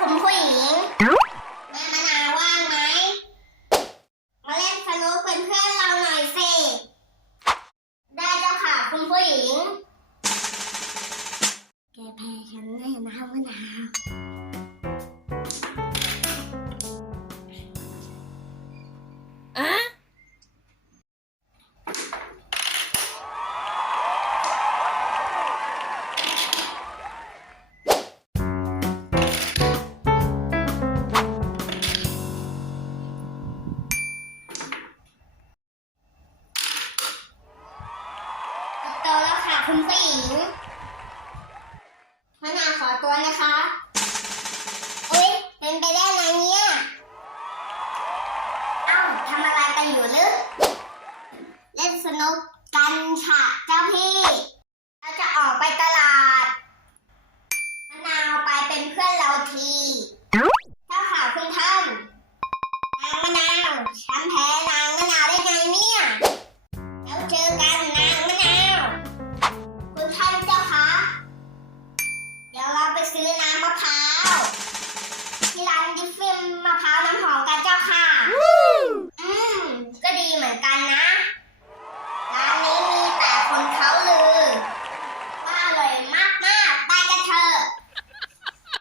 คุณผู้หญิง แม่มะนาวว่างไหม มาเล่นสนุกเป็นเพื่อนเราหน่อยสิ ได้เจ้าค่ะคุณผู้หญิง คุณผู้หญิงมะนาวขอตัวนะคะอุ๊ยเป็นไปได้ไงเนี่ย เอ้าทำอะไรกันอยู่หรือเล่นสนุกกันค่ะเจ้าพี่ เราจะออกไปตลาดมะนาวไปเป็นเพื่อนเราทีเจ้าข่าวคุณท่านนางมะนาวช้ำแพ้ะพร้าวที่ร้านดิฟฟิมมะพร้าวน้ำหอมกันเจ้าค่ะ อืมก็ดีเหมือนกันนะ ร้านนี้มีแต่คนเขา